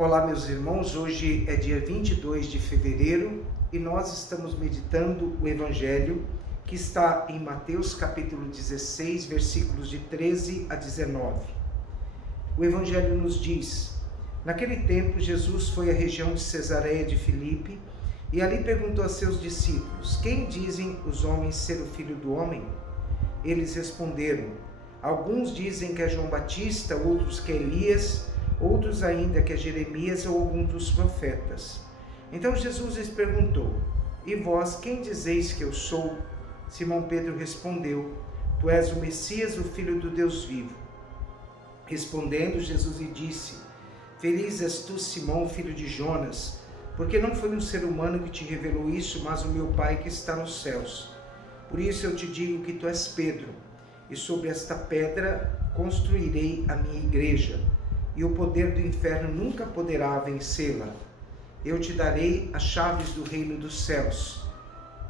Olá, meus irmãos, hoje é dia 22 de fevereiro e nós estamos meditando o Evangelho que está em Mateus capítulo 16, versículos de 13 a 19. O Evangelho nos diz: naquele tempo Jesus foi à região de Cesareia de Filipe e ali perguntou a seus discípulos: quem dizem os homens ser o Filho do Homem? Eles responderam: alguns dizem que é João Batista, outros que é Elias, outros ainda que é Jeremias ou algum dos profetas. Então Jesus lhes perguntou: e vós, quem dizeis que eu sou? Simão Pedro respondeu: tu és o Messias, o Filho do Deus vivo. Respondendo, Jesus lhe disse: feliz és tu, Simão, filho de Jonas, porque não foi um ser humano que te revelou isso, mas o meu Pai que está nos céus. Por isso eu te digo que tu és Pedro, e sobre esta pedra construirei a minha igreja, e o poder do inferno nunca poderá vencê-la. Eu te darei as chaves do reino dos céus.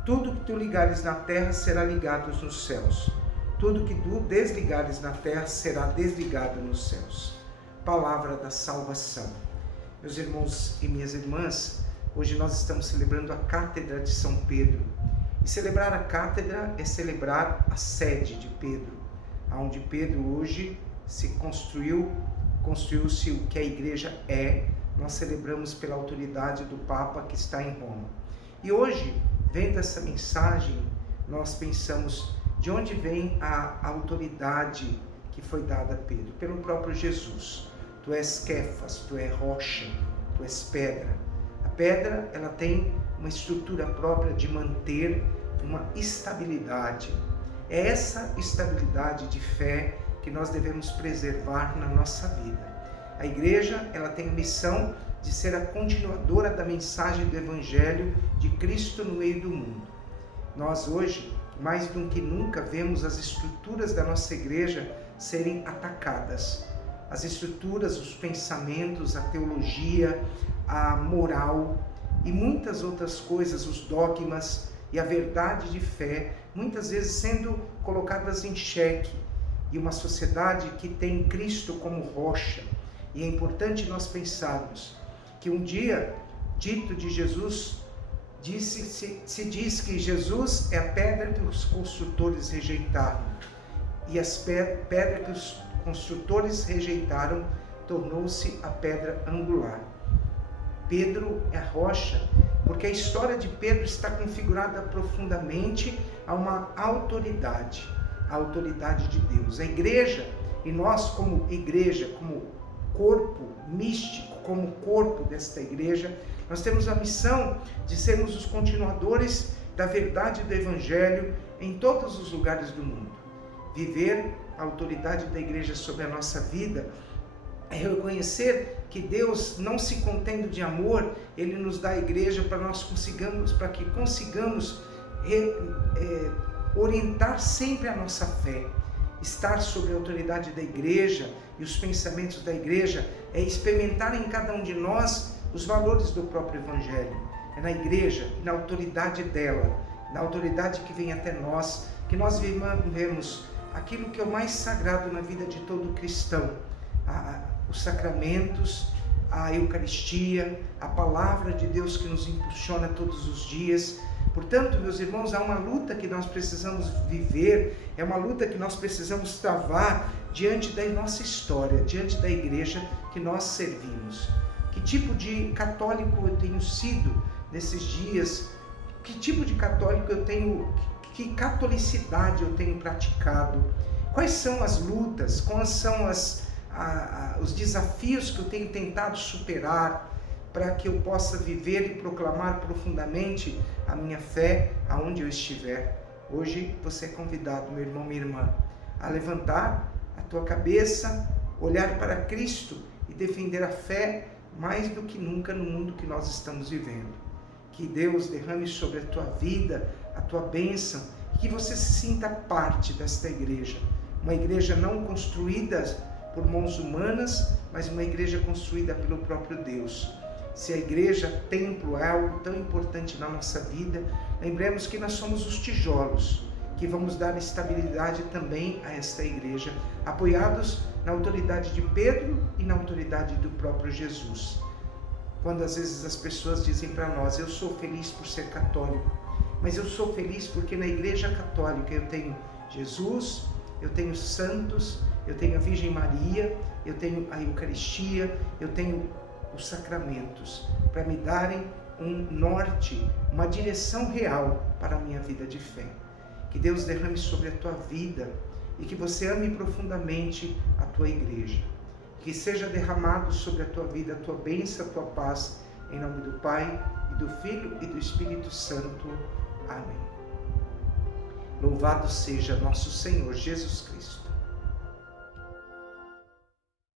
Tudo que tu ligares na terra será ligado nos céus. Tudo que tu desligares na terra será desligado nos céus. Palavra da salvação. Meus irmãos e minhas irmãs, hoje nós estamos celebrando a Cátedra de São Pedro. E celebrar a Cátedra é celebrar a sede de Pedro, onde Pedro hoje se construiu-se o que a igreja é. Nós celebramos pela autoridade do Papa que está em Roma. E hoje, vendo essa mensagem, nós pensamos de onde vem a autoridade que foi dada a Pedro? Pelo próprio Jesus. Tu és Quefas, tu és rocha, tu és pedra. A pedra, ela tem uma estrutura própria de manter uma estabilidade. É essa estabilidade de fé que nós devemos preservar na nossa vida. A igreja, ela tem a missão de ser a continuadora da mensagem do Evangelho de Cristo no meio do mundo. Nós hoje, mais do que nunca, vemos as estruturas da nossa igreja serem atacadas. As estruturas, os pensamentos, a teologia, a moral e muitas outras coisas, os dogmas e a verdade de fé, muitas vezes sendo colocadas em xeque. E uma sociedade que tem Cristo como rocha. E é importante nós pensarmos que um dia, dito de Jesus, se diz que Jesus é a pedra que os construtores rejeitaram. E as pedras que os construtores rejeitaram tornou-se a pedra angular. Pedro é a rocha, porque a história de Pedro está configurada profundamente a uma autoridade, a autoridade de Deus. A igreja, e nós como igreja, como corpo místico, como corpo desta igreja, nós temos a missão de sermos os continuadores da verdade do Evangelho em todos os lugares do mundo. Viver a autoridade da igreja sobre a nossa vida é reconhecer que Deus, não se contendo de amor, Ele nos dá a igreja para que consigamos orientar sempre a nossa fé. Estar sob a autoridade da igreja e os pensamentos da igreja é experimentar em cada um de nós os valores do próprio Evangelho. É na igreja e na autoridade dela, na autoridade que vem até nós, que nós vivemos aquilo que é o mais sagrado na vida de todo cristão. Os sacramentos, a Eucaristia, a palavra de Deus que nos impulsiona todos os dias. Portanto, meus irmãos, há uma luta que nós precisamos viver, é uma luta que nós precisamos travar diante da nossa história, diante da igreja que nós servimos. Que tipo de católico eu tenho sido nesses dias? Que tipo de católico eu tenho, que catolicidade eu tenho praticado? Quais são as lutas, quais são os desafios que eu tenho tentado superar para que eu possa viver e proclamar profundamente a minha fé aonde eu estiver? Hoje você é convidado, meu irmão, minha irmã, a levantar a tua cabeça, olhar para Cristo e defender a fé mais do que nunca no mundo que nós estamos vivendo. Que Deus derrame sobre a tua vida a tua bênção e que você se sinta parte desta igreja. Uma igreja não construída por mãos humanas, mas uma igreja construída pelo próprio Deus. Se a igreja, templo, é algo tão importante na nossa vida, lembremos que nós somos os tijolos que vamos dar estabilidade também a esta igreja, apoiados na autoridade de Pedro e na autoridade do próprio Jesus. quando às vezes as pessoas dizem para nós: eu sou feliz por ser católico, mas eu sou feliz porque na Igreja Católica eu tenho Jesus, eu tenho santos, eu tenho a Virgem Maria, eu tenho a Eucaristia, eu tenho os sacramentos para me darem um norte, uma direção real para a minha vida de fé. Que Deus derrame sobre a tua vida e que você ame profundamente a tua igreja. Que seja derramado sobre a tua vida a tua bênção, a tua paz, em nome do Pai, e do Filho e do Espírito Santo. Amém. Louvado seja nosso Senhor Jesus Cristo.